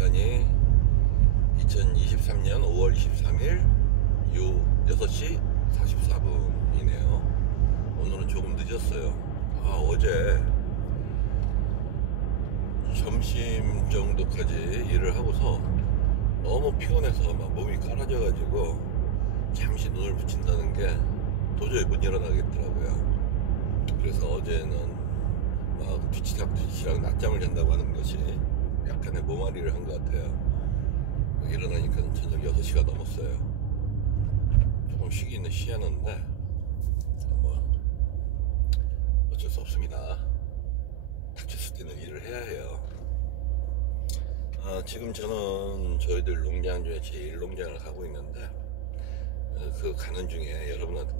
시간이 2023년 5월 23일 6시 44분이네요. 오늘은 조금 늦었어요. 어제 점심 정도까지 일을 하고서 너무 피곤해서 막 몸이 깔아져가지고 잠시 눈을 붙인다는 게 도저히 못 일어나겠더라고요. 그래서 어제는 막 뒤치락 낮잠을 잔다고 하는 것이 약간의 몸앓이를 한 것 같아요. 일어나니까 저녁 6시가 넘었어요. 조금 쉬기는 쉬었는데 뭐 어쩔 수 없습니다. 닥쳤을 때는 일을 해야 해요. 지금 저는 저희들 농장 중에 제1농장을 가고 있는데 그 가는 중에 여러분한테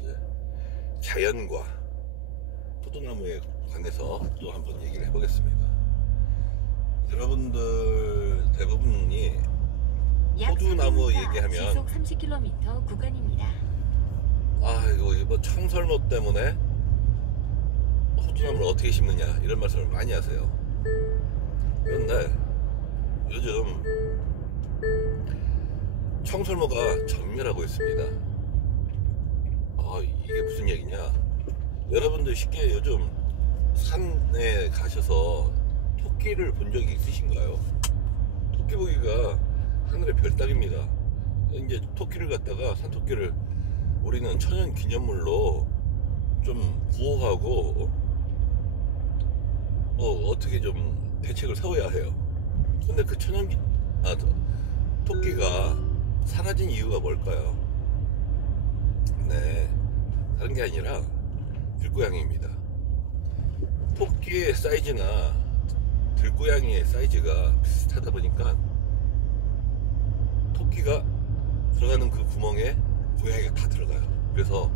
이제 자연과 포도나무에 관해서 또 한번 얘기를 해보겠습니다. 여러분들 대부분이 포도나무 얘기하면 시속 30km 구간입니다. 이거 뭐 청설모 때문에 포도나무를 어떻게 심느냐 이런 말씀을 많이 하세요. 그런데 요즘 청설모가 전멸하고 있습니다. 이게 무슨 얘기냐? 여러분들 쉽게 요즘 산에 가셔서 토끼를 본 적이 있으신가요? 토끼 보기가 하늘의 별따기입니다. 이제 토끼를 갖다가 산토끼를 우리는 천연 기념물로 좀 보호하고 어떻게 좀 대책을 세워야 해요. 근데 그 토끼가 사라진 이유가 뭘까요? 네, 다른 게 아니라 들고양이입니다. 토끼의 사이즈나 들고양이의 사이즈가 비슷하다 보니까 토끼가 들어가는 그 구멍에 고양이가 다 들어가요. 그래서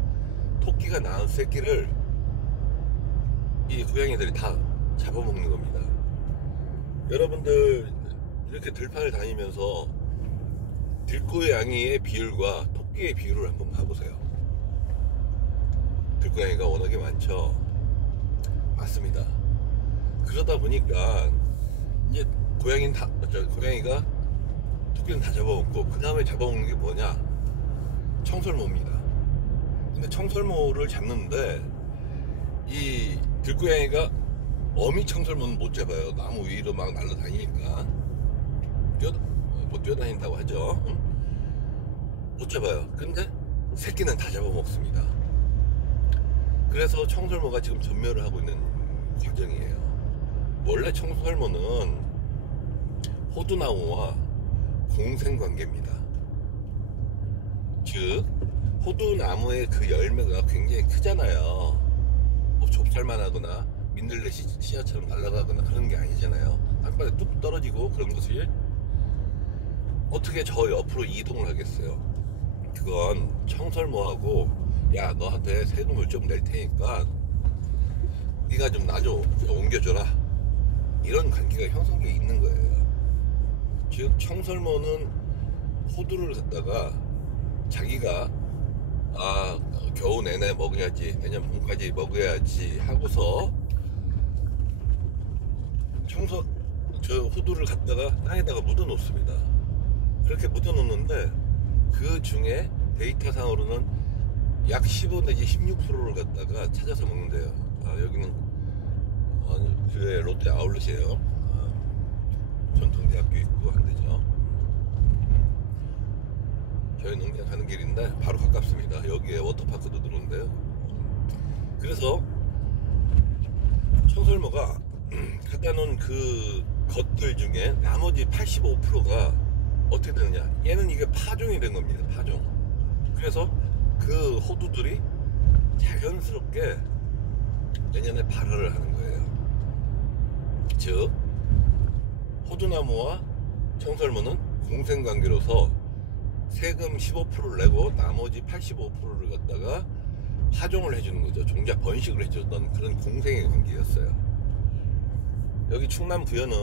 토끼가 낳은 새끼를 이 고양이들이 다 잡아먹는 겁니다. 여러분들 이렇게 들판을 다니면서 들고양이의 비율과 토끼의 비율을 한번 봐보세요. 들고양이가 워낙에 많죠. 맞습니다. 그러다 보니까 이제 고양이가 토끼는 다 잡아먹고 그 다음에 잡아먹는 게 뭐냐? 청설모입니다. 근데 청설모를 잡는데 이 들고양이가 어미 청설모는 못 잡아요. 나무 위로 막 날아다니니까 못 뛰어다닌다고 하죠. 못 잡아요. 근데 새끼는 다 잡아먹습니다. 그래서 청설모가 지금 전멸을 하고 있는 과정이에요. 원래 청설모는 호두나무와 공생관계입니다. 즉 호두나무의 그 열매가 굉장히 크잖아요. 좁쌀만 하거나 민들레 씨앗처럼 날아가거나 그런 게 아니잖아요. 땅바닥에 뚝 떨어지고 그런 것을 어떻게 저 옆으로 이동을 하겠어요? 그건 청설모하고 야 너한테 세금을 좀 낼 테니까 네가 좀 나 좀 옮겨줘라 이런 관계가 형성되어 있는 거예요. 즉 청설모는 호두를 갖다가 자기가 겨우 내내 먹어야지 내년 봄까지 먹어야지 하고서 저 호두를 갖다가 땅에다가 묻어 놓습니다. 그렇게 묻어 놓는데 그 중에 데이터상으로는 약 15 내지 16%를 갖다가 찾아서 먹는데요. 여기는 그 롯데 아울렛이에요. 전통대학교 있고 한대죠. 저희 농장 가는 길인데 바로 가깝습니다. 여기에 워터파크도 들어오는데요. 그래서 청설모가 갖다 놓은 그 것들 중에 나머지 85%가 어떻게 되느냐? 얘는 이게 파종이 된 겁니다. 파종. 그래서 그 호두들이 자연스럽게 내년에 발화를 하는 거예요. 즉 호두나무와 청설모는 공생관계로서 세금 15%를 내고 나머지 85%를 갖다가 파종을 해주는 거죠. 종자 번식을 해주던 그런 공생의 관계였어요. 여기 충남 부여는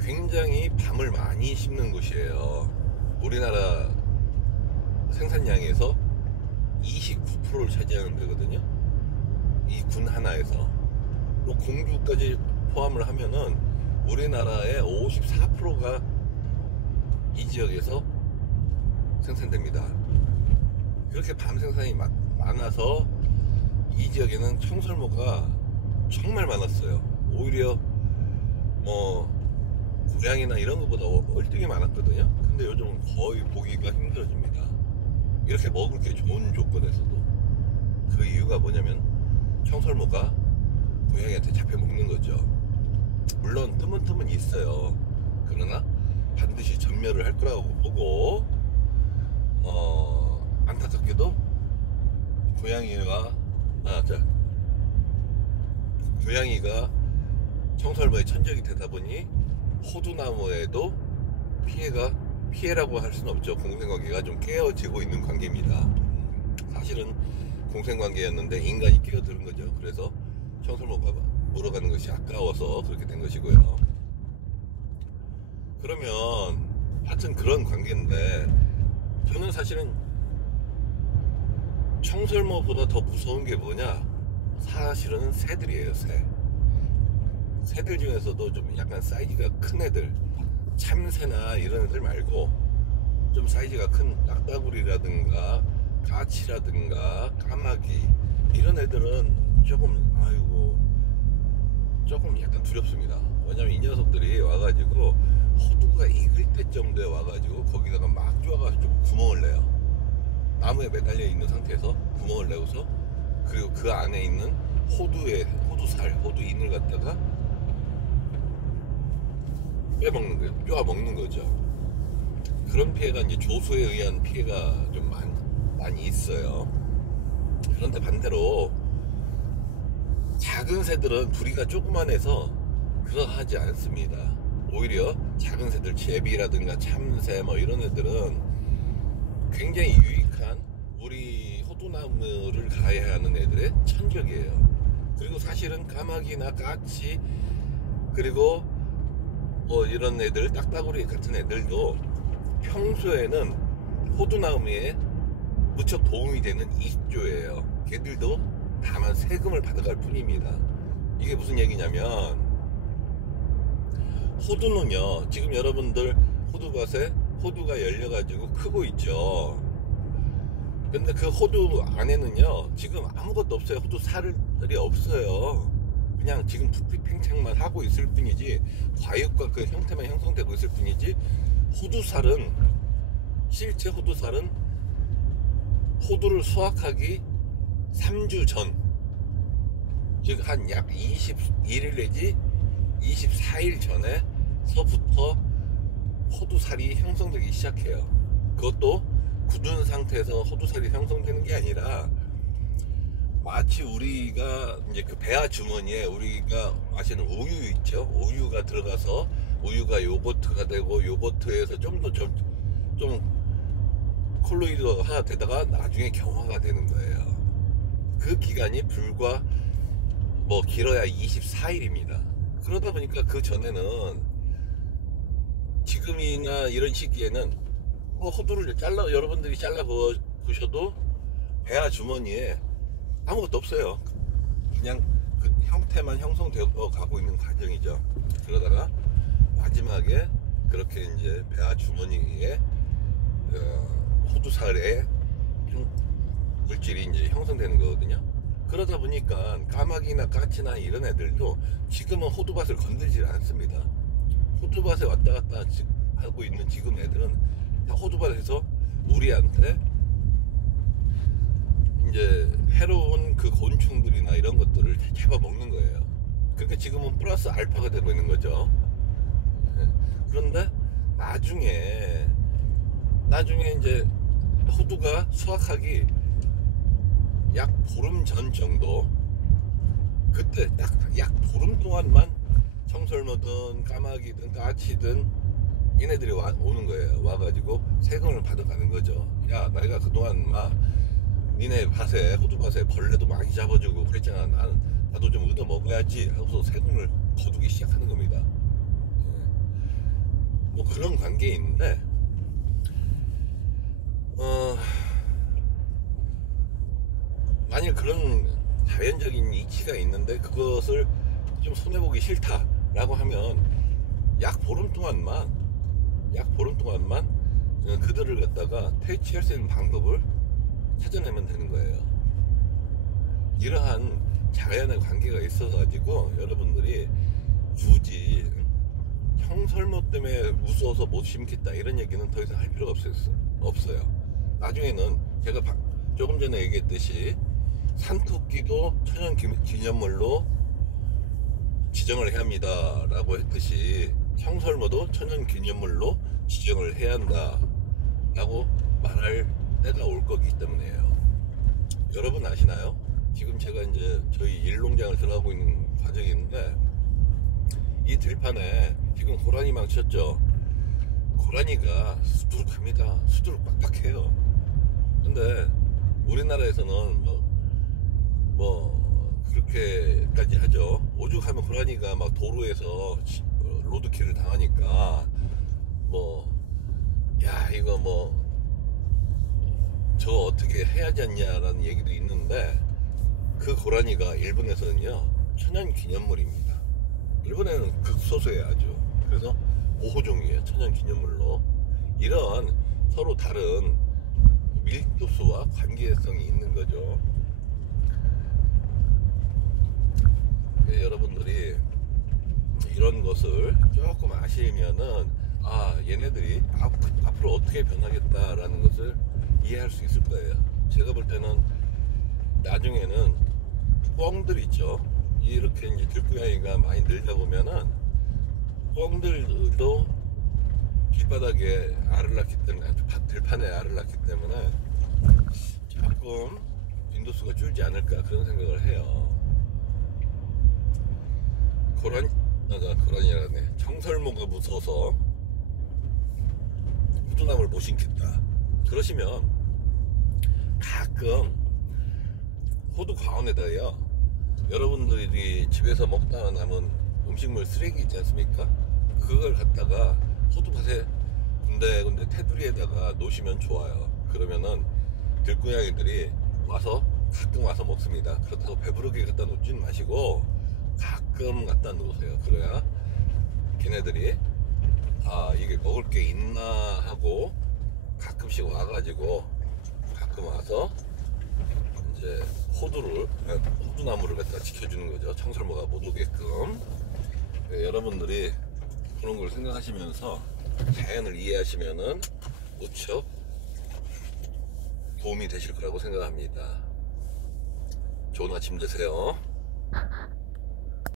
굉장히 밤을 많이 심는 곳이에요. 우리나라 생산량에서 29%를 차지하는 데거든요. 이 군 하나에서 또 공주까지 포함을 하면은 우리나라의 54%가 이 지역에서 생산됩니다. 그렇게 밤 생산이 많아서 이 지역에는 청설모가 정말 많았어요. 오히려 뭐 고양이나 이런 것보다 월등히 많았거든요. 근데 요즘은 거의 보기가 힘들어집니다. 이렇게 먹을 게 좋은 조건에서도. 그 이유가 뭐냐면 청설모가 고양이한테 잡혀 먹는 거죠. 물론 뜸은 있어요. 그러나 반드시 전멸을 할 거라고 보고, 안타깝게도 고양이가 청설모의 천적이 되다 보니 호두나무에도 피해라고 할 수는 없죠. 공생관계가 좀 깨어지고 있는 관계입니다. 사실은 공생관계였는데 인간이 끼어드는 거죠. 그래서 청설모가 물어가는 것이 아까워서 그렇게 된 것이고요. 그러면 하여튼 그런 관계인데, 저는 사실은 청설모보다 더 무서운 게 뭐냐, 사실은 새들이에요. 새들 중에서도 좀 약간 사이즈가 큰 애들, 참새나 이런 애들 말고 좀 사이즈가 큰 딱따구리라든가 까치라든가 까마귀, 이런 애들은 조금 약간 두렵습니다. 왜냐면 이 녀석들이 와가지고 호두가 익을 때 정도에 와가지고 거기다가 막 쪼아가지고 좀 구멍을 내요. 나무에 매달려 있는 상태에서 구멍을 내고서, 그리고 그 안에 있는 호두인을 갖다가 빼먹는 거예요. 쪼아 먹는 거죠. 그런 피해가 이제 조수에 의한 피해가 좀 많이 있어요. 그런데 반대로 작은 새들은 부리가 조그만해서 그러하지 않습니다. 오히려 작은 새들, 제비라든가 참새 뭐 이런 애들은 굉장히 유익한 우리 호두나무를 가해하는 애들의 천적이에요. 그리고 사실은 까마귀나 까치, 그리고 뭐 이런 애들, 딱따구리 같은 애들도 평소에는 호두나무에 무척 도움이 되는 이식조예요. 걔들도 다만 세금을 받아갈 뿐입니다. 이게 무슨 얘기냐면, 호두는요, 지금 여러분들 호두밭에 호두가 열려가지고 크고 있죠. 근데 그 호두 안에는요, 지금 아무것도 없어요. 호두 살들이 없어요. 그냥 지금 부피 팽창만 하고 있을 뿐이지, 과육과 그 형태만 형성되고 있을 뿐이지, 실제 호두살은 호두를 수확하기 3주 전, 즉 한 약 21일 내지 24일 전에서부터 호두살이 형성되기 시작해요. 그것도 굳은 상태에서 호두살이 형성되는 게 아니라, 마치 우리가 이제 그 배아 주머니에 우리가 마시는 우유 있죠. 우유가 들어가서 우유가 요거트가 되고, 요거트에서 좀 콜로이드가 되다가 나중에 경화가 되는 거예요. 그 기간이 불과 뭐 길어야 24일입니다. 그러다 보니까 그 전에는, 지금이나 이런 시기에는 뭐 호두를 여러분들이 잘라 보셔도 배아 주머니에 아무것도 없어요. 그냥 그 형태만 형성되어 가고 있는 과정이죠. 그러다가 마지막에 그렇게 이제 배아 주머니에 호두살에 물질이 이제 형성되는 거거든요. 그러다 보니까 까마귀나 까치나 이런 애들도 지금은 호두밭을 건들지 않습니다. 호두밭에 왔다 갔다 하고 있는 지금 애들은 호두밭에서 우리한테 이제 해로운 그 곤충들이나 이런 것들을 잡아먹는 거예요. 그러니까 지금은 플러스 알파가 되고 있는 거죠. 그런데 나중에 이제 호두가 수확하기 약 보름 전 정도, 그때 딱 약 보름 동안만 청설모든 까마귀든 까치든 얘네들이 오는 거예요. 와가지고 세금을 받아가는 거죠. 야, 내가 그동안 니네 호두밭에 벌레도 많이 잡아주고 그랬잖아. 나도 좀 얻어 먹어야지 하고서 세금을 거두기 시작하는 겁니다. 뭐 그런 관계인데, 만약 그런 자연적인 이치가 있는데 그것을 좀 손해보기 싫다라고 하면 약 보름 동안만 그들을 갖다가 퇴치할 수 있는 방법을 찾아내면 되는 거예요. 이러한 자연의 관계가 있어서 가지고 여러분들이 굳이 청설모 때문에 무서워서 못 심겠다 이런 얘기는 더 이상 할 필요가 없어요. 나중에는 제가 조금 전에 얘기했듯이 산토끼도 천연기념물로 지정을 해야 합니다 라고 했듯이 청설모도 천연기념물로 지정을 해야 한다 라고 말할 때가 올 거기 때문이에요. 여러분 아시나요? 지금 제가 이제 저희 일농장을 들어가고 있는 과정인데 이 들판에 지금 고라니 망쳤죠. 고라니가 수두룩합니다. 수두룩 빡빡해요. 근데 우리나라에서는 그렇게까지 하죠. 오죽하면 고라니가 막 도로에서 로드킬을 당하니까 야 이거 저거 어떻게 해야지 않냐라는 얘기도 있는데 그 고라니가 일본에서는요 천연기념물입니다. 일본에는 극소수예요 아주. 그래서 보호종이에요. 천연기념물로. 이런 서로 다른 밀도수와 관계성이 있는 거죠. 여러분들이 이런 것을 조금 아시면은 얘네들이 앞으로 어떻게 변하겠다라는 것을 이해할 수 있을 거예요. 제가 볼 때는 나중에는 꿩들 있죠. 이렇게 이제 들고양이가 많이 늘다 보면은 꿩들도 길바닥에 알을 낳기 때문에 들판에 알을 낳기 때문에 조금 빈도수가 줄지 않을까 그런 생각을 해요. 고라니라네. 청설모가 무서워서 후두나무를 못 심겠다. 그러시면 가끔 호두 과원에다요 여러분들이 집에서 먹다가 남은 음식물 쓰레기 있지 않습니까? 그걸 갖다가 호두밭에 군데군데 테두리에다가 놓으시면 좋아요. 그러면은 들고양이들이 가끔 와서 먹습니다. 그렇다고 배부르게 갖다 놓지는 마시고 가끔 갖다 놓으세요. 그래야 걔네들이 이게 먹을 게 있나 하고 가끔씩 와가지고 가끔 와서 이제 호두나무를 갖다 지켜주는 거죠. 청설모가 못 오게끔. 여러분들이 그런 걸 생각하시면서 자연을 이해하시면은 무척 도움이 되실 거라고 생각합니다. 좋은 아침 되세요.